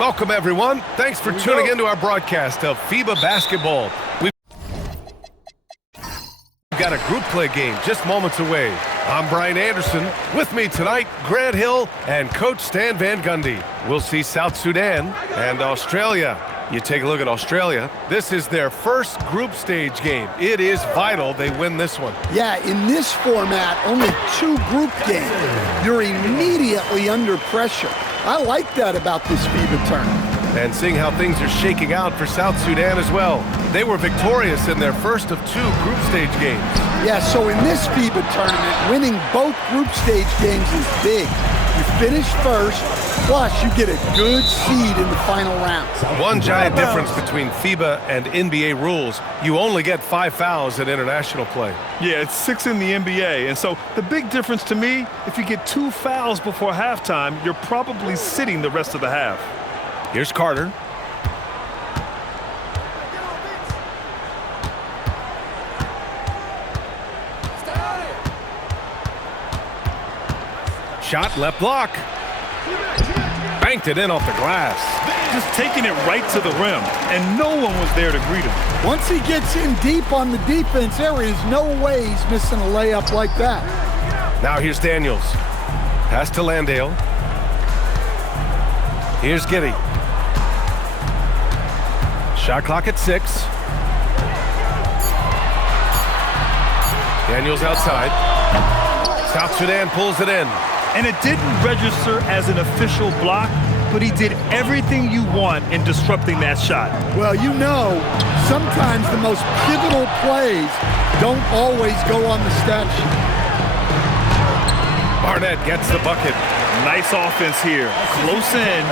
Welcome, everyone. Thanks for tuning into our broadcast of FIBA basketball. We've got a group play game just moments away. I'm Brian Anderson. With me tonight, Grant Hill and Coach Stan Van Gundy. We'll see South Sudan and Australia. You take a look at Australia. This is their first group stage game. It is vital they win this one. Yeah, in this format, only 2 group games. You're immediately under pressure. I like that about this FIBA tournament. And seeing how things are shaking out for South Sudan as well. They were victorious in their first of 2 group stage games. Yeah, so in this FIBA tournament, winning both group stage games is big. You finish first, plus you get a good seed in the final round. One giant difference between FIBA and NBA rules, you only get 5 fouls in international play. Yeah, it's 6 in the NBA, and so the big difference to me, if you get 2 fouls before halftime, you're probably sitting the rest of the half. Here's Carter. Shot, left block. Banked it in off the glass. Just taking it right to the rim, and no one was there to greet him. Once he gets in deep on the defense, there is no way he's missing a layup like that. Now here's Daniels. Pass to Landale. Here's Giddey. Shot clock at 6. Daniels outside. South Sudan pulls it in. And it didn't register as an official block, but he did everything you want in disrupting that shot. Well, you know, sometimes the most pivotal plays don't always go on the stat sheet. Barnett gets the bucket. Nice offense here. Close in.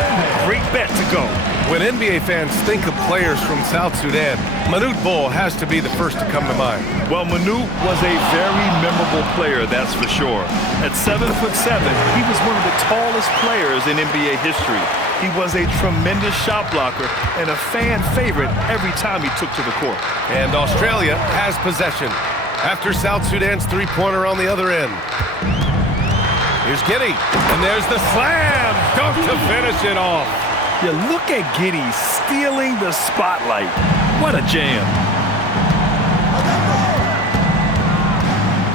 Great bet to go. When NBA fans think of players from South Sudan, Manute Bol has to be the first to come to mind. Well, Manute was a very memorable player, that's for sure. At 7'7", he was one of the tallest players in NBA history. He was a tremendous shot blocker and a fan favorite every time he took to the court. And Australia has possession after South Sudan's three-pointer on the other end. Here's Giddey, and there's the slam dunk to finish it off. Yeah, look at Giddey stealing the spotlight. What a jam.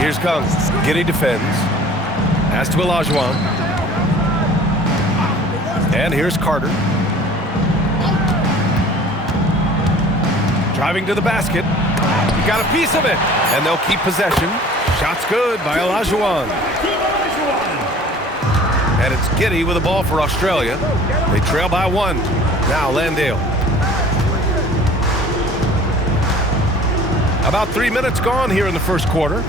Here's Kung. Giddey defends. Pass to Olajuwon. And here's Carter. Driving to the basket. He got a piece of it, and they'll keep possession. Shot's good by Olajuwon. And it's Giddey with the ball for Australia. They trail by 1. Now Landale. About 3 minutes gone here in the first quarter.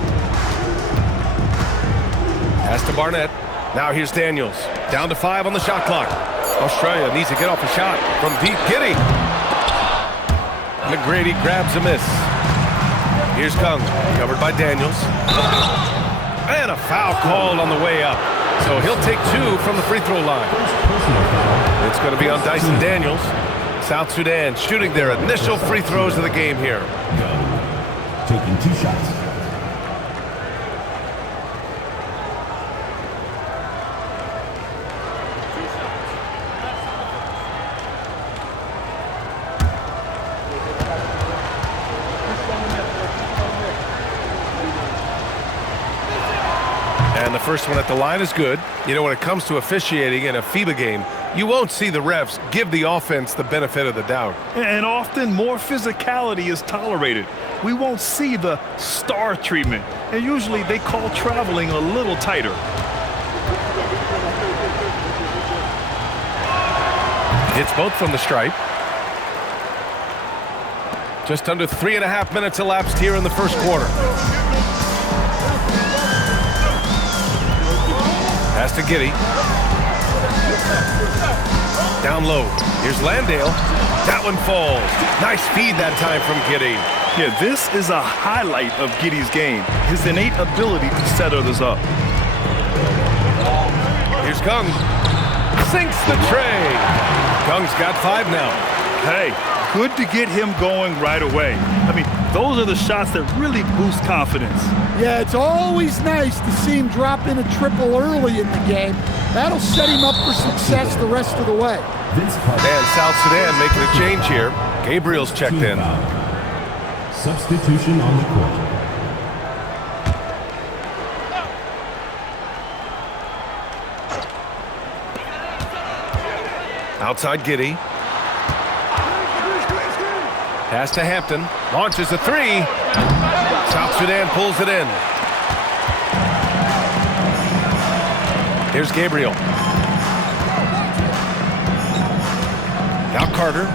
Pass to Barnett. Now here's Daniels. Down to 5 on the shot clock. Australia needs to get off a shot from deep. Giddey. McGrady grabs a miss. Here's Kung, covered by Daniels. And a foul called on the way up. So he'll take 2 from the free throw line. It's going to be on Dyson Daniels. South Sudan shooting their initial free throws of the game here. Taking 2 shots. And the first one at the line is good. You know, when it comes to officiating in a FIBA game, you won't see the refs give the offense the benefit of the doubt. And often more physicality is tolerated. We won't see the star treatment. And usually they call traveling a little tighter. Hits both from the stripe. Just under 3.5 minutes elapsed here in the first quarter. Pass to Giddey. Down low. Here's Landale. That one falls. Nice feed that time from Giddey. Yeah, this is a highlight of Giddey's game. His innate ability to set others up. Here's Kung. Sinks the tray. Kung's got 5 now. Hey, good to get him going right away. I mean, those are the shots that really boost confidence. Yeah, it's always nice to see him drop in a triple early in the game. That'll set him up for success the rest of the way. And South Sudan making a change here. Gabriel's checked in. Substitution on the court. Outside Giddey. Pass to Hampton. Launches a three. South Sudan pulls it in. Here's Gabriel. Now Carter.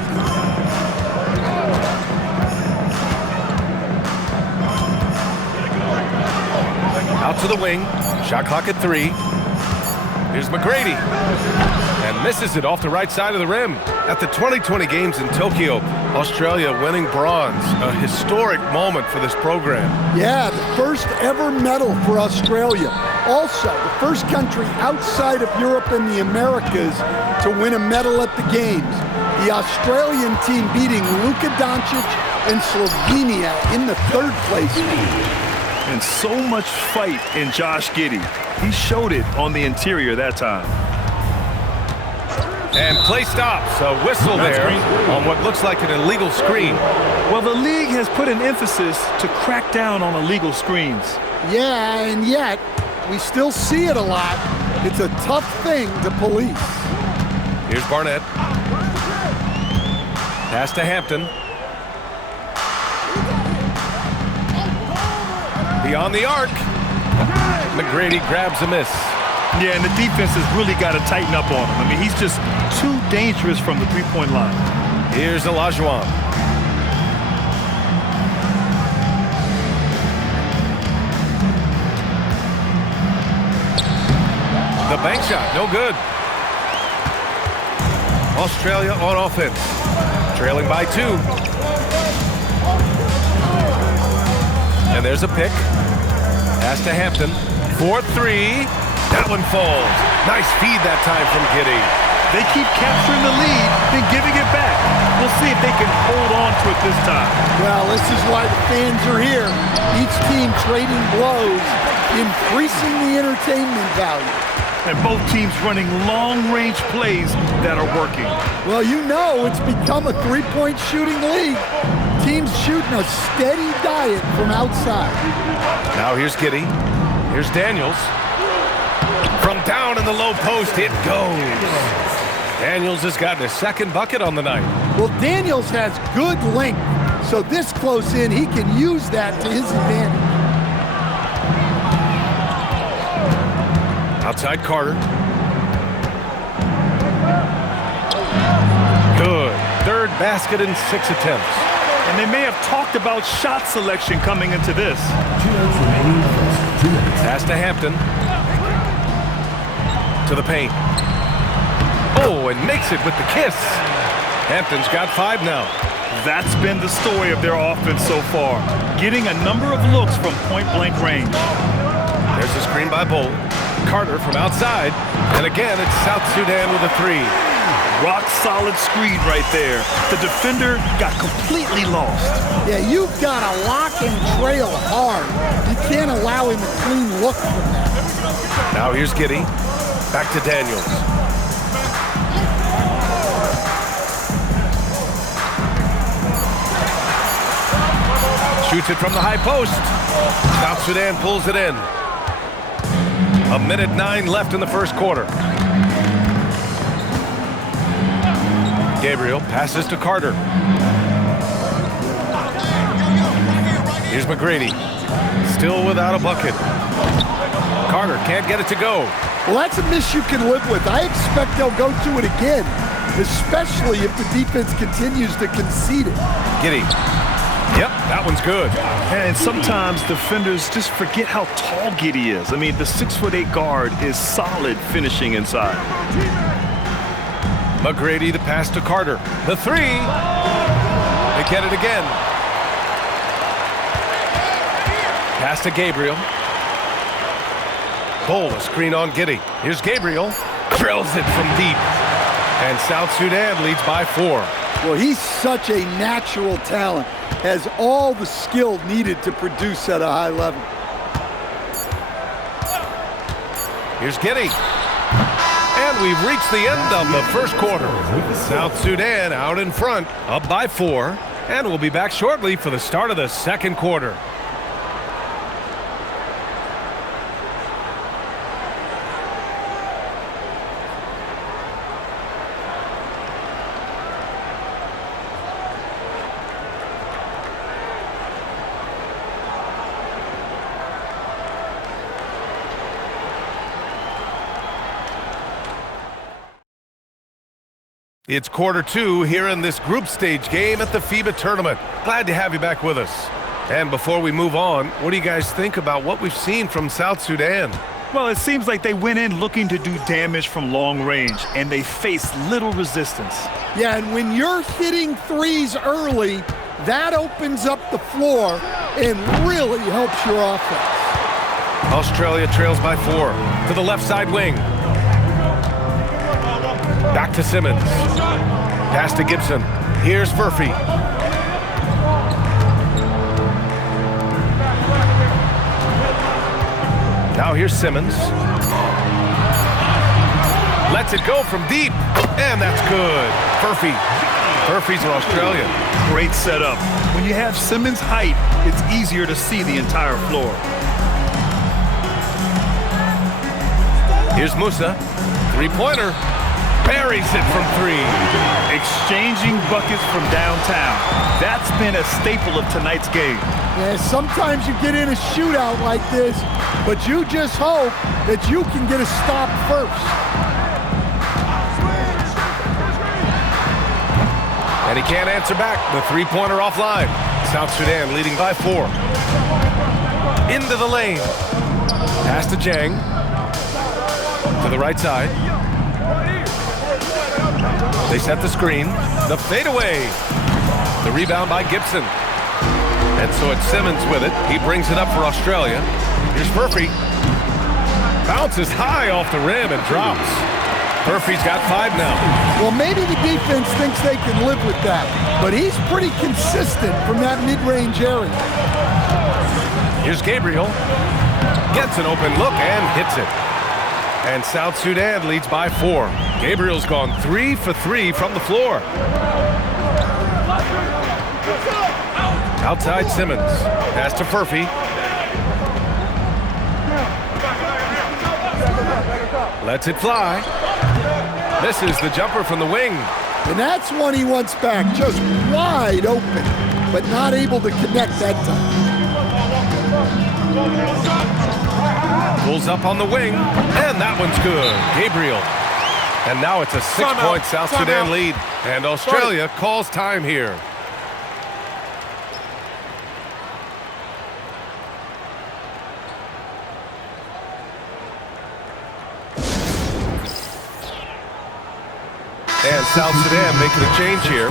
Out to the wing. Shot clock at 3. Here's McGrady. And misses it off the right side of the rim. At the 2020 Games in Tokyo, Australia winning bronze. A historic moment for this program. Yeah, the first ever medal for Australia. Also, the first country outside of Europe and the Americas to win a medal at the Games. The Australian team beating Luka Doncic and Slovenia in the 3rd place. And so much fight in Josh Giddey. He showed it on the interior that time. And play stops. A whistle there on what looks like an illegal screen. Well, the league has put an emphasis to crack down on illegal screens. Yeah, and yet we still see it a lot. It's a tough thing to police. Here's Barnett. Pass to Hampton. Beyond the arc. McGrady grabs a miss. Yeah, and the defense has really got to tighten up on him. I mean, he's just too dangerous from the three-point line. Here's Olajuwon. The bank shot, no good. Australia on offense, trailing by 2. And there's a pick. Pass to Hampton. 4-3. That one falls. Nice feed that time from Giddey. They keep capturing the lead, then giving it back. We'll see if they can hold on to it this time. Well, this is why the fans are here. Each team trading blows, increasing the entertainment value. And both teams running long-range plays that are working. Well, you know it's become a three-point shooting league. Teams shooting a steady diet from outside. Now here's Giddey. Here's Daniels. From down in the low post, it goes. Daniels has gotten his 2nd bucket on the night. Well, Daniels has good length, so this close in, he can use that to his advantage. Outside Carter. Good. 3rd basket in 6 attempts. And they may have talked about shot selection coming into this. 2 minutes remaining. 2 minutes. Pass to Hampton. To the paint. Oh, and makes it with the kiss. Hampton's got 5 now. That's been the story of their offense so far. Getting a number of looks from point-blank range. There's a screen by Bull. Carter from outside. And again, it's South Sudan with a 3. Rock-solid screen right there. The defender got completely lost. Yeah, you've got to lock and trail hard. You can't allow him a clean look from that. Now here's Giddey. Back to Daniels. Shoots it from the high post. South Sudan pulls it in. 1:09 left in the 1st quarter. Gabriel passes to Carter. Here's McGrady. Still without a bucket. Carter can't get it to go. Well, that's a miss you can live with. I expect they'll go to it again, especially if the defense continues to concede it. Giddey. Yep, that one's good. And sometimes defenders just forget how tall Giddey is. I mean, the 6'8" guard is solid finishing inside. McGrady, the pass to Carter. The 3. They get it again. Pass to Gabriel. Bull, a screen on Giddey. Here's Gabriel. Drills it from deep. And South Sudan leads by 4. Well, he's such a natural talent. Has all the skill needed to produce at a high level. Here's Giddey. And we've reached the end of the first quarter. South Sudan out in front, up by 4. And we'll be back shortly for the start of the second quarter. It's quarter 2 here in this group stage game at the FIBA tournament. Glad to have you back with us. And before we move on, what do you guys think about what we've seen from South Sudan? Well, it seems like they went in looking to do damage from long range, and they faced little resistance. Yeah, and when you're hitting threes early, that opens up the floor and really helps your offense. Australia trails by 4 to the left side wing. Back to Simmons. Pass to Gibson. Here's Furphy. Now here's Simmons. Lets it go from deep. And that's good. Furphy's in Australia. Great setup. When you have Simmons' height, it's easier to see the entire floor. Here's Musa. Three-pointer. Buries it from 3. Exchanging buckets from downtown. That's been a staple of tonight's game. Yeah, sometimes you get in a shootout like this, but you just hope that you can get a stop first. And he can't answer back. The three-pointer offline. South Sudan leading by 4. Into the lane. Pass to Jang. To the right side. They set the screen. The fadeaway. The rebound by Gibson. And so it's Simmons with it. He brings it up for Australia. Here's Furphy. Bounces high off the rim and drops. Furphy's got 5 now. Well, maybe the defense thinks they can live with that, but he's pretty consistent from that mid-range area. Here's Gabriel. Gets an open look and hits it. And South Sudan leads by 4. Gabriel's gone 3 for 3 from the floor. Outside Simmons. Pass to Furphy. Lets it fly. Misses the jumper from the wing. And that's one he wants back, just wide open, but not able to connect that time. Pulls up on the wing, and that one's good. Gabriel. And now it's a 6-point South Sudan lead. And Australia calls time here. And South Sudan making a change here.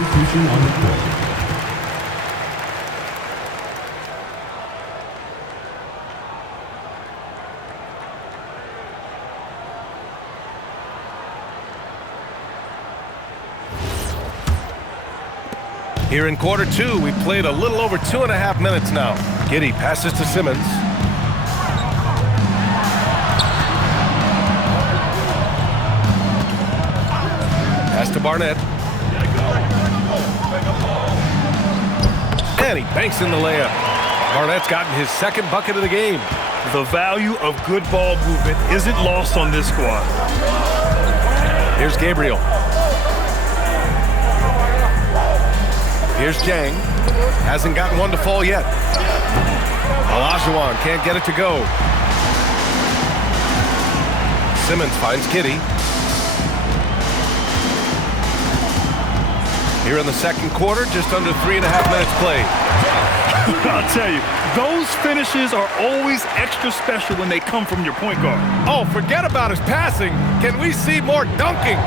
Here in quarter 2, we played a little over 2.5 minutes now. Giddey passes to Simmons. Pass to Barnett. And he banks in the layup. Barnett's gotten his second bucket of the game. The value of good ball movement isn't lost on this squad. Here's Gabriel. Here's Jang. Hasn't gotten one to fall yet. Olajuwon can't get it to go. Simmons finds Giddey. Here in the second quarter, just under 3.5 minutes played. I'll tell you, those finishes are always extra special when they come from your point guard. Oh, forget about his passing. Can we see more dunking?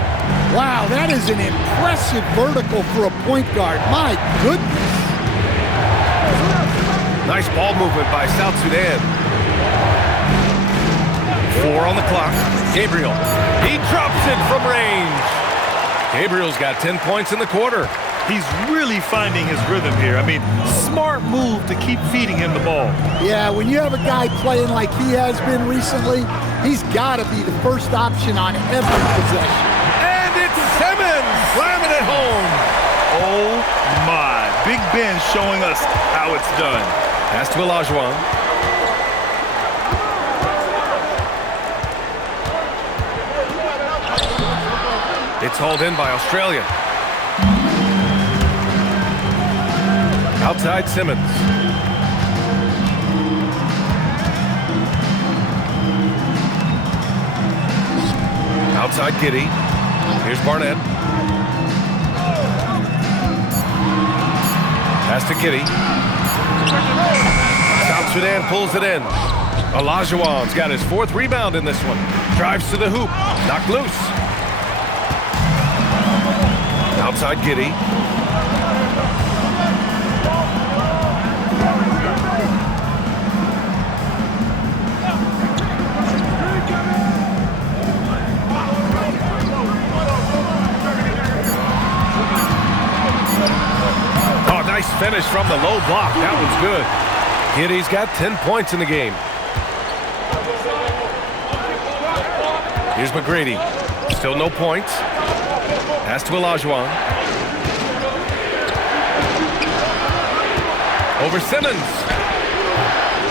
Wow, that is an impressive vertical for a point guard. My goodness. Nice ball movement by South Sudan. 4 on the clock. Gabriel. He drops it from range. Gabriel's got 10 points in the quarter. He's really finding his rhythm here. I mean, smart move to keep feeding him the ball. Yeah, when you have a guy playing like he has been recently, he's got to be the first option on every possession. And it's Simmons slamming it home. Oh, my. Big Ben showing us how it's done. Pass to Olajuwon. It's hauled in by Australia. Outside Simmons. Outside Giddey. Here's Barnett. Pass to Giddey. South Sudan pulls it in. Olajuwon's got his 4th rebound in this one. Drives to the hoop. Knocked loose. Outside Giddey. Oh, nice finish from the low block. That one's good. Giddey's got 10 points in the game. Here's McGrady. Still no points. Pass to Olajuwon. Over Simmons.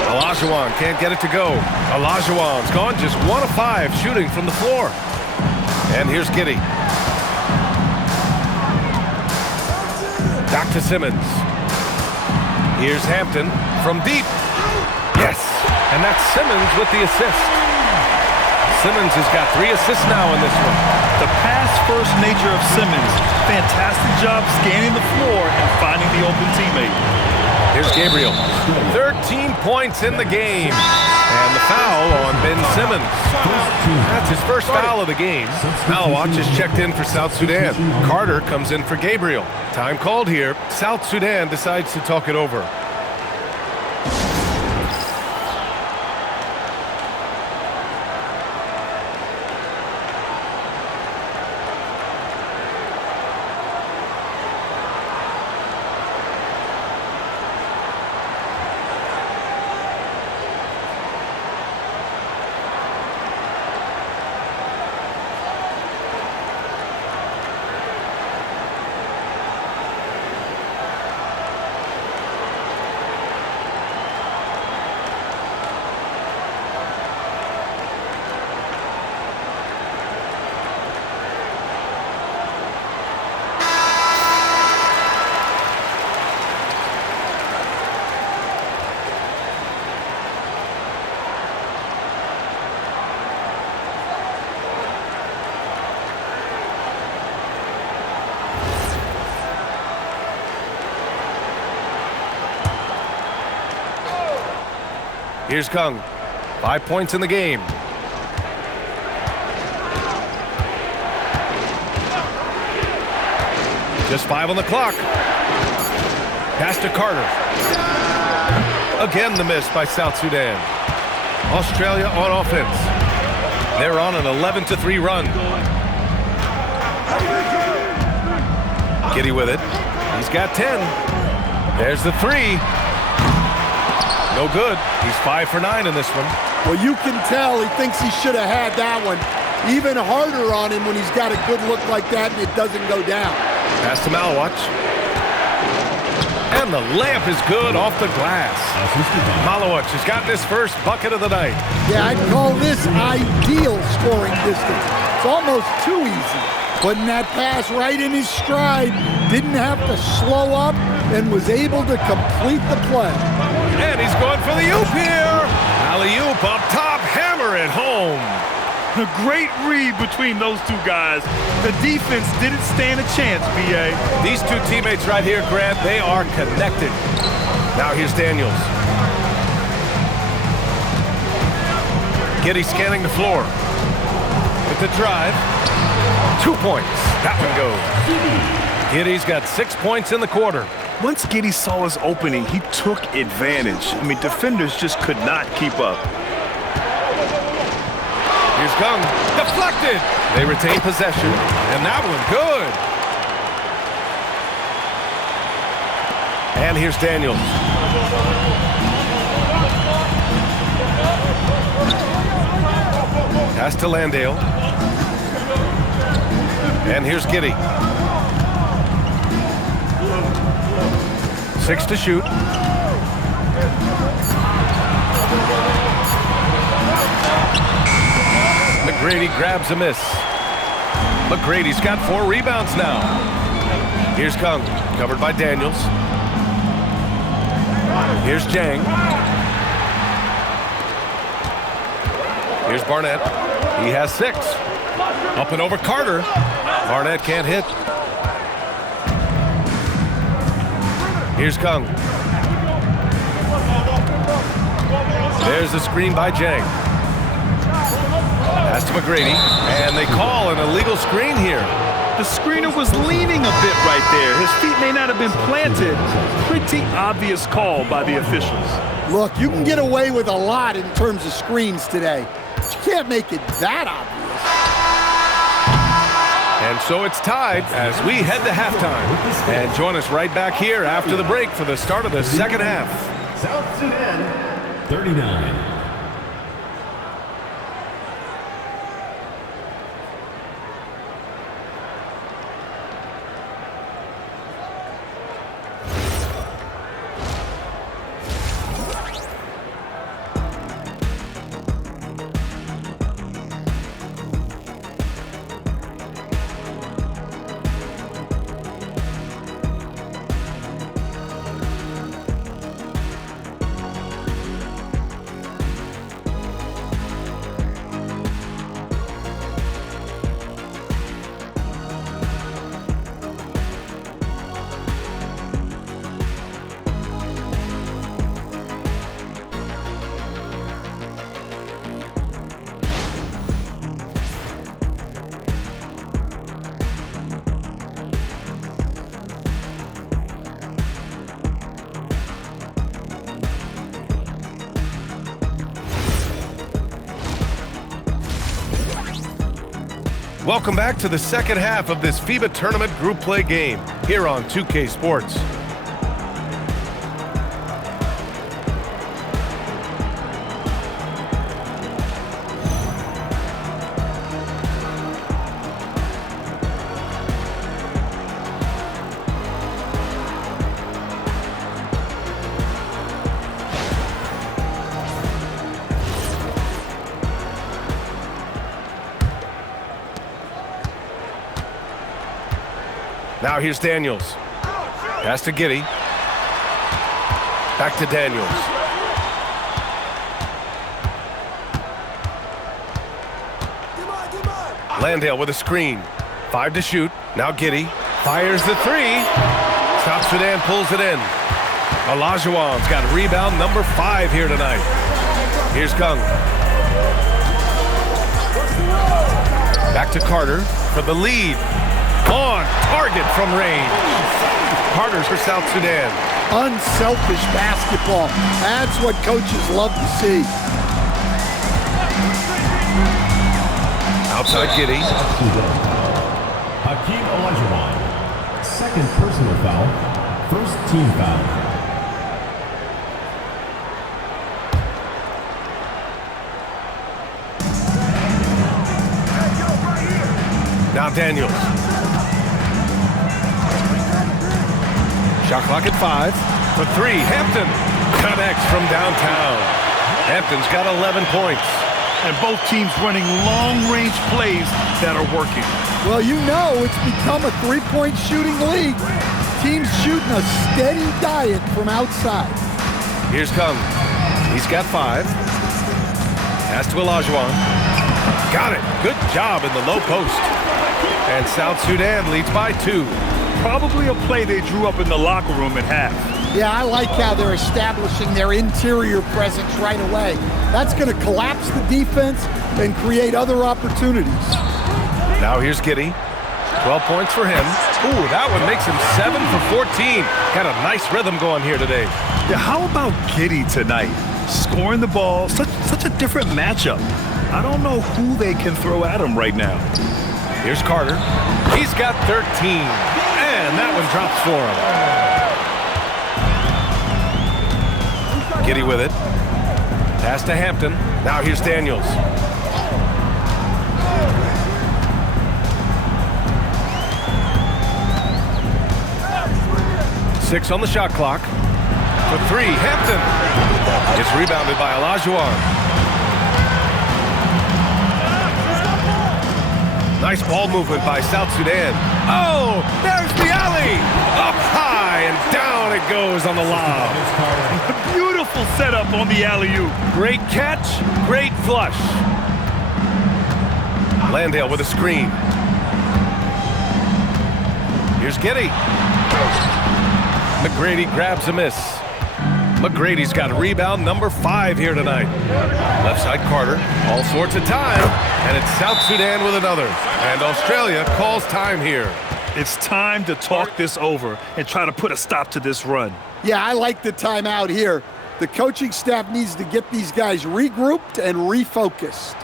Olajuwon can't get it to go. Olajuwon's gone just 1 of 5 shooting from the floor. And here's Giddey. Back to Simmons. Here's Hampton from deep. Yes, and that's Simmons with the assist. Simmons has got 3 assists now in this one. The pass-first nature of Simmons. Fantastic job scanning the floor and finding the open teammate. Here's Gabriel. 13 points in the game. And the foul on Ben Simmons. That's his first foul of the game. Malawach is checked in for South Sudan. Carter comes in for Gabriel. Time called here. South Sudan decides to talk it over. Here's Kung. 5 points in the game. Just 5 on the clock. Pass to Carter. Again the miss by South Sudan. Australia on offense. They're on an 11-3 run. Giddey with it. He's got 10. There's the 3. No good. He's 5 for 9 in this one. Well, you can tell he thinks he should have had that one. Even harder on him when he's got a good look like that and it doesn't go down. Pass to Malawach. And the layup is good off the glass. Malawach has got his first bucket of the night. Yeah, I'd call this ideal scoring distance. It's almost too easy. Putting that pass right in his stride, didn't have to slow up, and was able to complete the play. And he's going for the oop here. Alley-oop up top, hammer it home. A great read between those two guys. The defense didn't stand a chance, B.A. These two teammates right here, Grant, they are connected. Now here's Daniels. Giddey scanning the floor. With the drive. 2 points. That one goes. Giddey's got 6 points in the quarter. Once Giddey saw his opening, he took advantage. I mean, defenders just could not keep up. Here's Kung. Deflected. They retain possession. And that one good. And here's Daniels. Pass to Landale. And here's Giddey. 6 to shoot. McGrady grabs a miss. McGrady's got 4 rebounds now. Here's Kung, covered by Daniels. Here's Jang. Here's Barnett. He has 6. Up and over Carter. Barnett can't hit. Here's Kung. There's the screen by Jang. Pass to McGrady, and they call an illegal screen here. The screener was leaning a bit right there. His feet may not have been planted. Pretty obvious call by the officials. Look, you can get away with a lot in terms of screens today. But you can't make it that obvious. And so it's tied as we head to halftime. And join us right back here after the break for the start of the second half. South Sudan, 39. Welcome back to the second half of this FIBA tournament group play game here on 2K Sports. Now here's Daniels. Pass to Giddey. Back to Daniels. Landale with a screen. 5 to shoot. Now Giddey fires the 3. South Sudan pulls it in. Olajuwon's got rebound number 5 here tonight. Here's Kung. Back to Carter for the lead. On target from range. Carter's for South Sudan. Unselfish basketball. That's what coaches love to see. Outside Giddey. Hakeem Olajuwon. Second personal foul. First team foul. Now Daniels. Shot clock at 5. For 3, Hampton connects from downtown. Hampton's got 11 points. And both teams running long-range plays that are working. Well, you know it's become a three-point shooting league. Teams shooting a steady diet from outside. Here's Kung. He's got 5. Pass to Olajuwon. Got it. Good job in the low post. And South Sudan leads by 2. Probably a play they drew up in the locker room at half. Yeah, I like how they're establishing their interior presence right away. That's going to collapse the defense and create other opportunities. Now here's Giddey. 12 points for him. Ooh, that one makes him 7 for 14. Got a nice rhythm going here today. Yeah, how about Giddey tonight? Scoring the ball, such a different matchup. I don't know who they can throw at him right now. Here's Carter. He's got 13. And that one drops for him. Giddy with it. Pass to Hampton. Now here's Daniels. Six on the shot clock. For three, Hampton. It's rebounded by Olajuwon. Nice ball movement by South Sudan. Oh, there's the alley. Up high and down it goes on the lob. Beautiful setup on the alley-oop. Great catch, great flush. Landale with a screen. Here's Giddy. McGrady grabs a miss. McGrady's got rebound number 5 here tonight. Left side Carter, all sorts of time, and it's South Sudan with another. And Australia calls time here. It's time to talk this over and try to put a stop to this run. Yeah, I like the timeout here. The coaching staff needs to get these guys regrouped and refocused.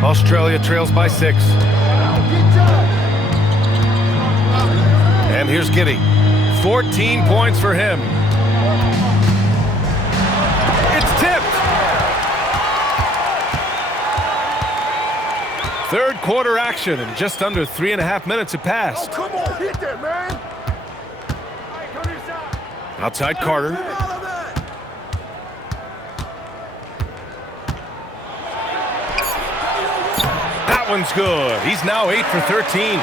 Australia trails by 6. And here's Giddy. 14 points for him. It's tipped. Third quarter action, and just under 3.5 minutes have passed. Oh, come on, hit that, man. Outside Carter. One's good. He's now 8 for 13.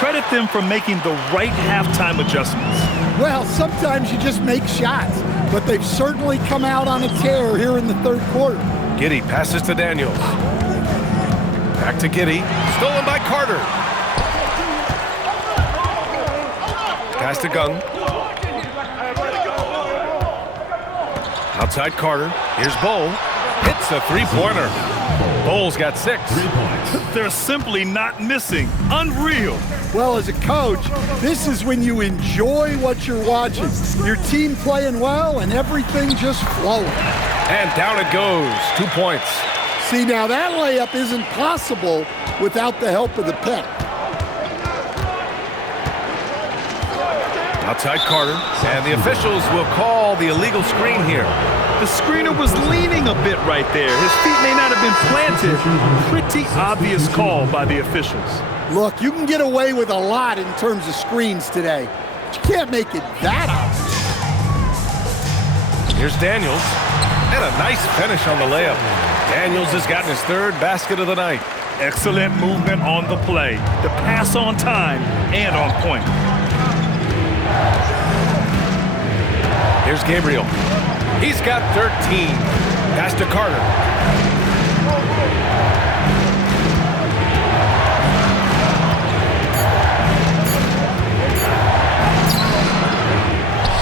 Credit them for making the right halftime adjustments. Well, sometimes you just make shots, but they've certainly come out on a tear here in the third quarter. Giddy passes to Daniels. Back to Giddy. Stolen by Carter. Pass to Gung. Outside Carter. Here's Bull. Hits a three-pointer. Bull's got 6. 3 points. They're simply not missing. Unreal. Well, as a coach, this is when you enjoy what you're watching. Your team playing well and everything just flowing. And down it goes. 2 points. See, now that layup isn't possible without the help of the pick. Outside Carter. And the officials will call the illegal screen here. The screener was leaning a bit right there. His feet may not have been planted. Pretty obvious call by the officials. Look, you can get away with a lot in terms of screens today, but you can't make it that obvious. Here's Daniels. And a nice finish on the layup. Daniels has gotten his 3rd basket of the night. Excellent movement on the play. The pass on time and on point. Here's Gabriel. He's got 13. Pass to Carter.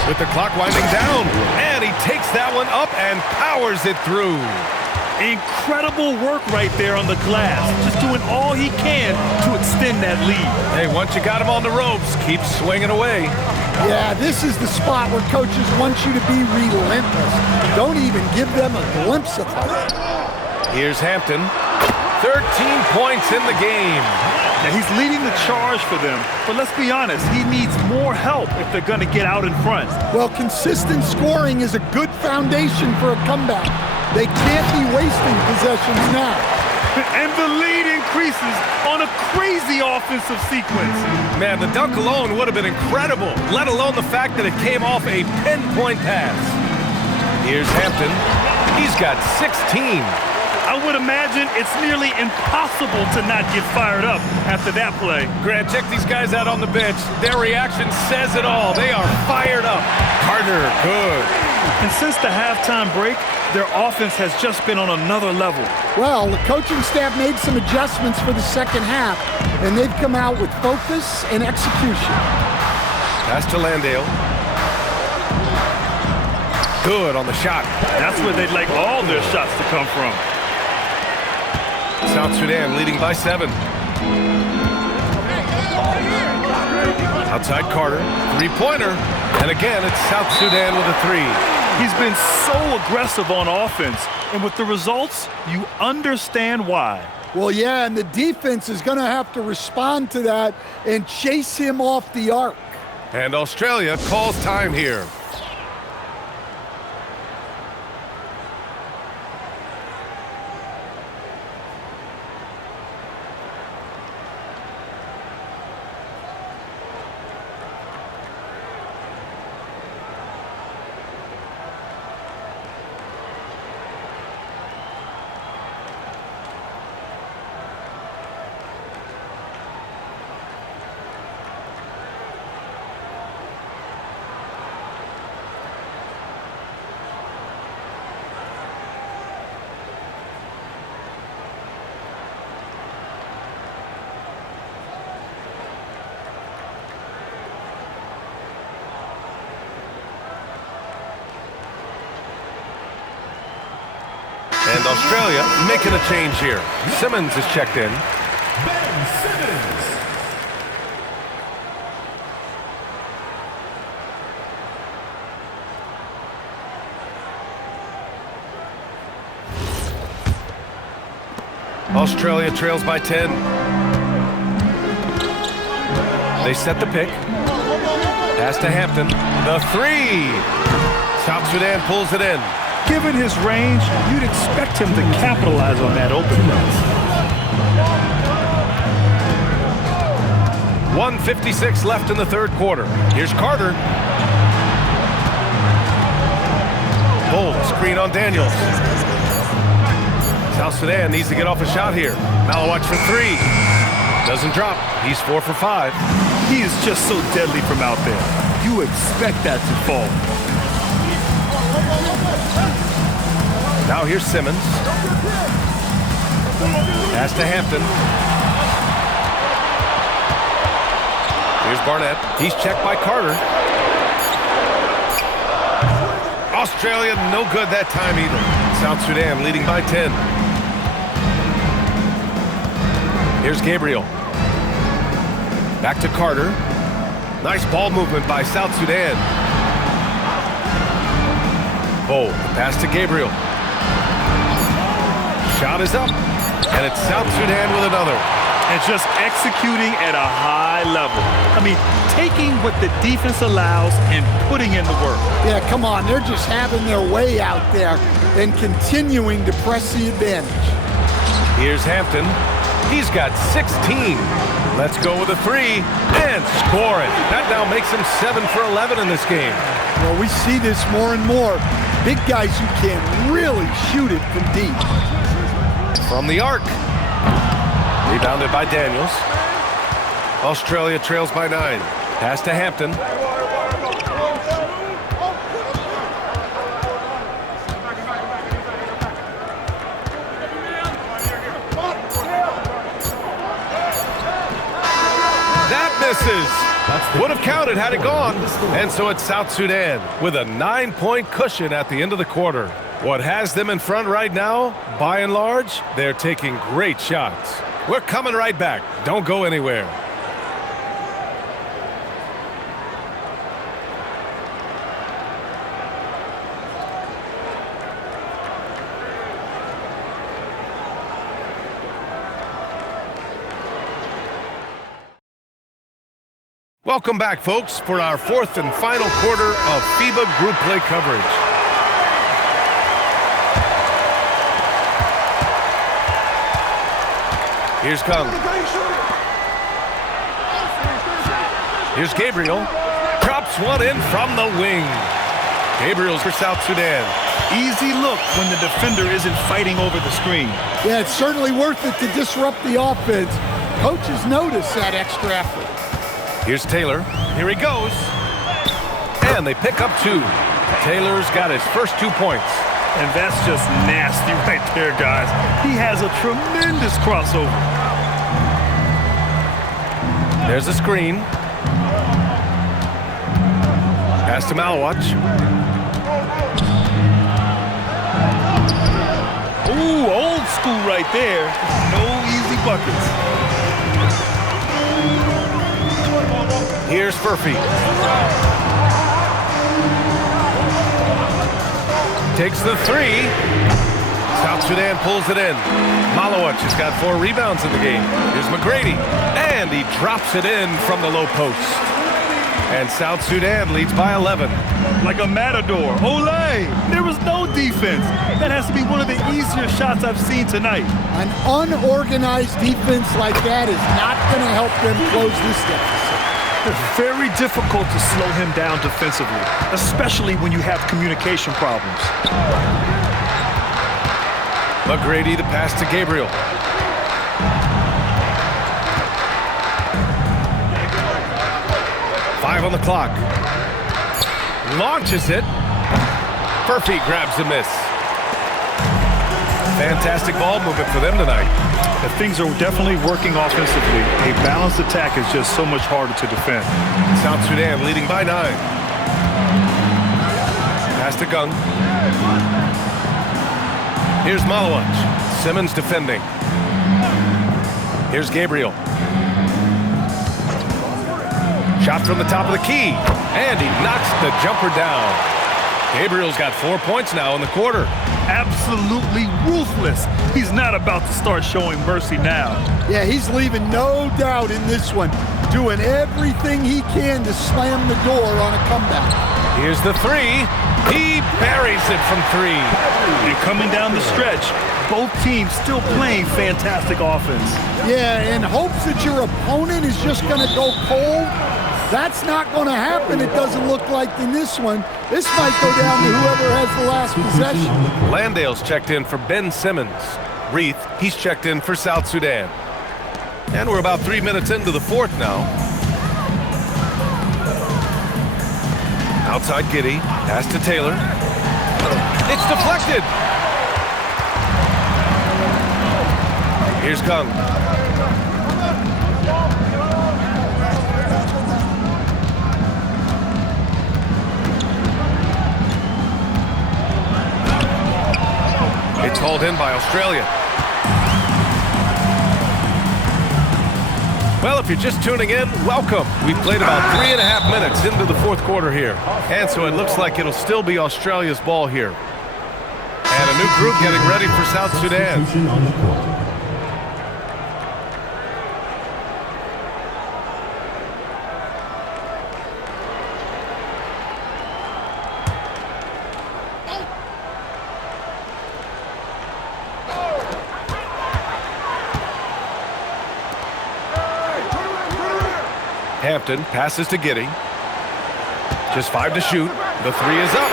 With the clock winding down. And he takes that one up and powers it through. Incredible work right there on the glass. Just doing all he can to extend that lead. Hey, once you got him on the ropes, keep swinging away. Yeah, this is the spot where coaches want you to be relentless. Don't even give them a glimpse of hope. Here's Hampton. 13 points in the game. Now he's leading the charge for them, but let's be honest, he needs more help if they're going to get out in front. Well, consistent scoring is a good foundation for a comeback. They can't be wasting possessions now. And the lead increases on a crazy offensive sequence. Man, the dunk alone would have been incredible, let alone the fact that it came off a pinpoint pass. Here's Hampton. He's got 16. I would imagine it's nearly impossible to not get fired up after that play. Grant, check these guys out on the bench. Their reaction says it all. They are fired up. Carter, good. And since the halftime break, their offense has just been on another level. Well, the coaching staff made some adjustments for the second half, and they've come out with focus and execution. Pass to Landale. Good on the shot. That's where they'd like all their shots to come from. South Sudan leading by 7. Outside Carter, three-pointer. And again, it's South Sudan with a three. He's been so aggressive on offense, and with the results, you understand why. Well, yeah, and the defense is going to have to respond to that and chase him off the arc. And Australia calls time here. And Australia making a change here. Simmons is checked in. Ben Simmons. Australia trails by 10. They set the pick. Pass to Hampton. The three. South Sudan pulls it in. Given his range, you'd expect him to capitalize on that openness. 1:56 left in the third quarter. Here's Carter. Bold screen on Daniels. South Sudan needs to get off a shot here. Malawatch for three. Doesn't drop. He's 4 for 5. He is just so deadly from out there. You expect that to fall. Now here's Simmons. Pass to Hampton. Here's Barnett. He's checked by Carter. Australia no good that time either. South Sudan leading by 10. Here's Gabriel. Back to Carter. Nice ball movement by South Sudan. Bold. Pass to Gabriel. Shot is up. And it's South Sudan with another. And just executing at a high level. I mean, taking what the defense allows and putting in the work. Yeah, come on. They're just having their way out there and continuing to press the advantage. Here's Hampton. He's got 16. Let's go with a three and score it. That now makes him 7 for 11 in this game. Well, we see this more and more. Big guys who can really shoot it from deep. From the arc. Rebounded by Daniels. Australia trails by 9. Pass to Hampton. That misses. Would have counted had it gone. And so it's South Sudan with a 9-point cushion at the end of the quarter. What has them in front right now, by and large, they're taking great shots. We're coming right back. Don't go anywhere. Welcome back, folks, for our fourth and final quarter of FIBA group play coverage. Here's Kung. Here's Gabriel. Drops one in from the wing. Gabriel's for South Sudan. Easy look when the defender isn't fighting over the screen. Yeah, it's certainly worth it to disrupt the offense. Coaches notice that extra effort. Here's Taylor. Here he goes. And they pick up 2. Taylor's got his first 2 points. And that's just nasty right there, guys. He has a tremendous crossover. There's a screen. Pass to Malawatch. Ooh, old school right there. No easy buckets. Here's Furphy. Takes the three. South Sudan pulls it in. Malawich has got 4 rebounds in the game. Here's McGrady. And he drops it in from the low post. And South Sudan leads by 11. Like a matador. Olay! There was no defense. That has to be one of the easier shots I've seen tonight. An unorganized defense like that is not going to help them close this deficit. It's very difficult to slow him down defensively, especially when you have communication problems. McGrady, the pass to Gabriel. Five on the clock. Launches it. Furphy grabs the miss. Fantastic ball movement for them tonight. If things are definitely working offensively, a balanced attack is just so much harder to defend. South Sudan leading by 9. Pass to Gung. Here's Malawich. Simmons defending. Here's Gabriel. Shot from the top of the key. And he knocks the jumper down. Gabriel's got 4 points now in the quarter. Absolutely ruthless. He's not about to start showing mercy now. Yeah, he's leaving no doubt in this one. Doing everything he can to slam the door on a comeback. Here's the three. He buries it from 3. And coming down the stretch, both teams still playing fantastic offense. Yeah, in hopes that your opponent is just going to go cold. That's not going to happen, it doesn't look like, in this one. This might go down to whoever has the last possession. Landale's checked in for Ben Simmons. Reith, he's checked in for South Sudan. And we're about 3 minutes into the 4th now. Outside Giddey, pass to Taylor. It's deflected. Here's Kung. It's hauled in by Australia. Well, if you're just tuning in, welcome. We've played about 3.5 minutes into the 4th quarter here. And so it looks like it'll still be Australia's ball here. And a new group getting ready for South Sudan. Hampton passes to Giddey. Just 5 to shoot. The 3 is up.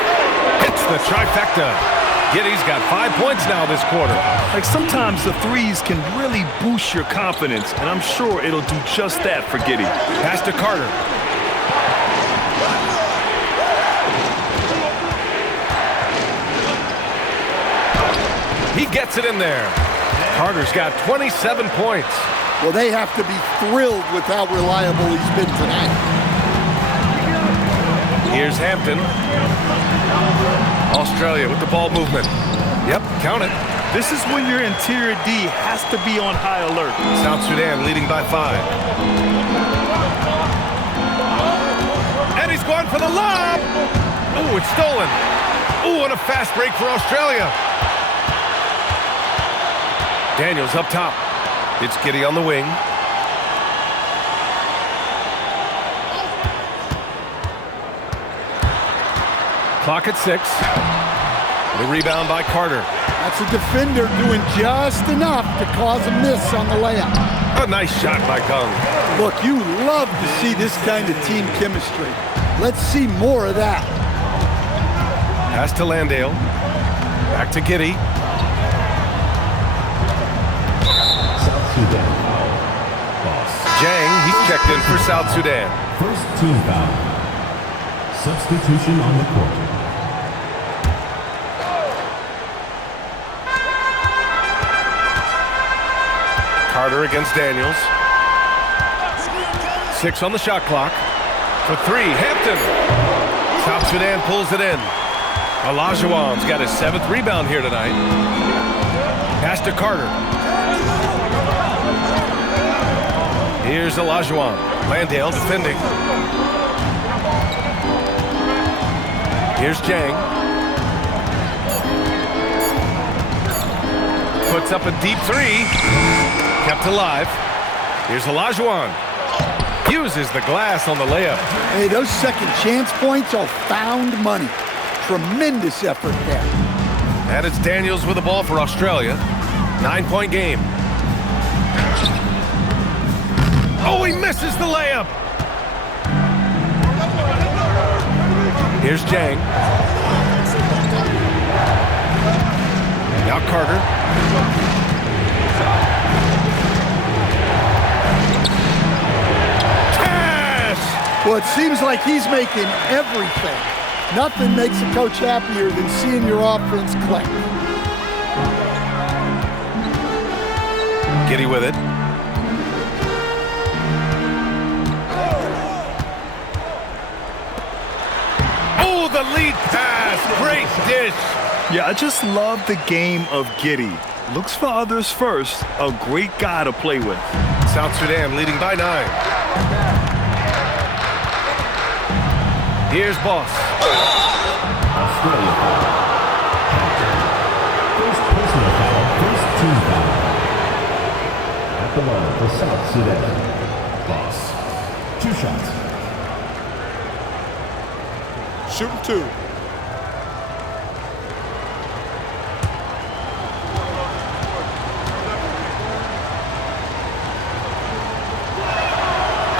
Hits the trifecta. Giddey's got 5 points now this quarter. Like, sometimes the threes can really boost your confidence, and I'm sure it'll do just that for Giddey. Pass to Carter. He gets it in there. Carter's got 27 points. Well, they have to be thrilled with how reliable he's been tonight. Here's Hampton. Australia with the ball movement. Yep, count it. This is when your interior D has to be on high alert. South Sudan leading by 5. And he's going for the lob. Oh, it's stolen. Oh, and a fast break for Australia. Daniels up top. It's Giddey on the wing. Clock at 6. The rebound by Carter. That's a defender doing just enough to cause a miss on the layup. A nice shot by Kung. Look, you love to see this kind of team chemistry. Let's see more of that. Pass to Landale. Back to Giddey. Sudan. Jang, he's checked in for South Sudan. First team foul. Substitution on the court. Carter against Daniels. 6 on the shot clock. For 3, Hampton. South Sudan pulls it in. Olajuwon's got his 7th rebound here tonight. Pass to Carter. Here's Olajuwon. Landale defending. Here's Jang. Puts up a deep three. Kept alive. Here's Olajuwon. Uses the glass on the layup. Hey, those second chance points are found money. Tremendous effort there. And it's Daniels with the ball for Australia. 9-point game. Oh, he misses the layup. Here's Jang. Now Carter. Well, it seems like he's making everything. Nothing makes a coach happier than seeing your offense click. Giddy with it. Oh, the lead pass. Great dish. Yeah, I just love the game of Giddy. Looks for others first. A great guy to play with. South Sudan leading by 9. Here's Boss. Australia foul. First personal foul, first team foul. At the line for South Sudan. Boss. 2 shots. Shooting 2.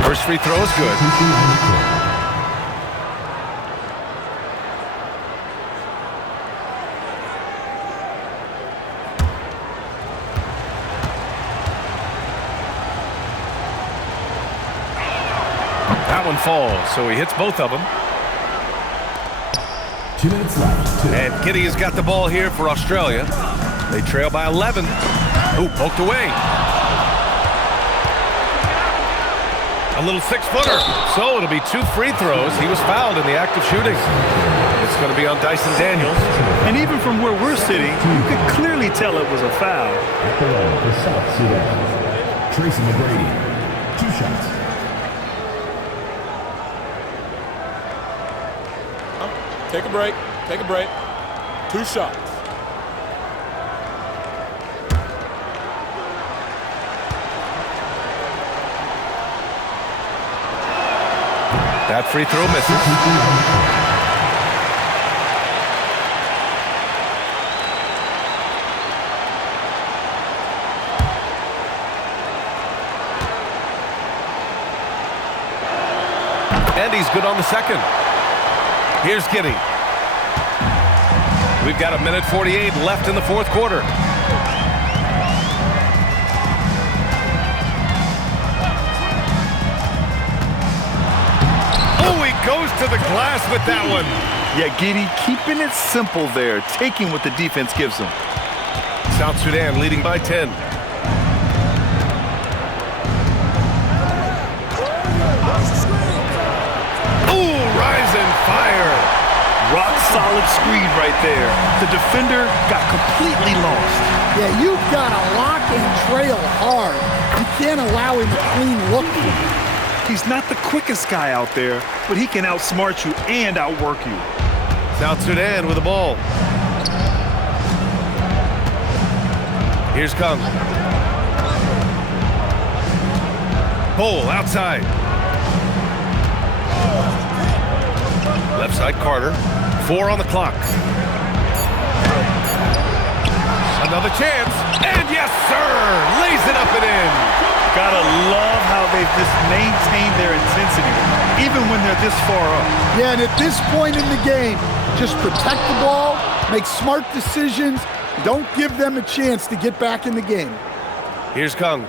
First free throw is good. That one falls, so he hits both of them. 2 minutes left. And Giddy has got the ball here for Australia. They trail by 11. Oh, poked away. A little 6-footer. So it'll be 2 free throws. He was fouled in the act of shooting. It's going to be on Dyson Daniels. And even from where we're sitting, you could clearly tell it was a foul. At the line for South Sudan. Tracy McGrady. 2 shots. Take a break. Take a break. 2 shots. That free throw misses. And he's good on the second. Here's Giddy. We've got 1:48 left in the fourth quarter. Oh, he goes to the glass with that one. Yeah, Giddy keeping it simple there, taking what the defense gives him. South Sudan leading by 10. Ooh, rise and fire. Rock solid screen right there. The defender got completely lost. Yeah, you've got to lock and trail hard. You can't allow him a clean look. He's not the quickest guy out there, but he can outsmart you and outwork you. South Sudan with the ball. Here's Kung. Cole outside. Left side Carter. 4 on the clock. Another chance. And yes, sir! Lays it up and in. Gotta love how they've just maintained their intensity, even when they're this far up. Yeah, and at this point in the game, just protect the ball, make smart decisions, don't give them a chance to get back in the game. Here's Kung.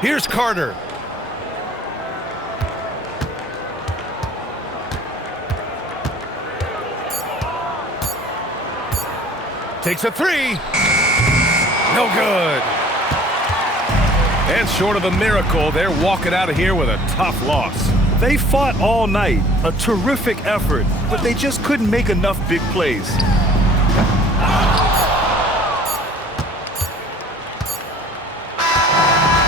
Here's Carter. Takes a 3. No good. And short of a miracle, they're walking out of here with a tough loss. They fought all night, a terrific effort, but they just couldn't make enough big plays.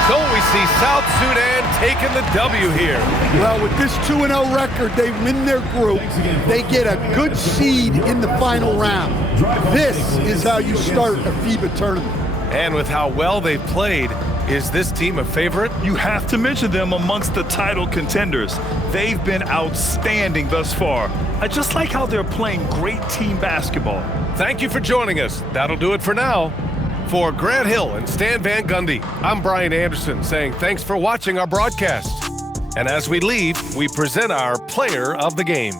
So we see South Sudan taking the W here. Well, with this 2-0 record, they win their group. They get a good seed in the final round. This is how you start a FIBA tournament. And with how well they've played, is this team a favorite? You have to mention them amongst the title contenders. They've been outstanding thus far. I just like how they're playing great team basketball. Thank you for joining us. That'll do it for now. For Grant Hill and Stan Van Gundy, I'm Brian Anderson saying thanks for watching our broadcast. And as we leave, we present our player of the game.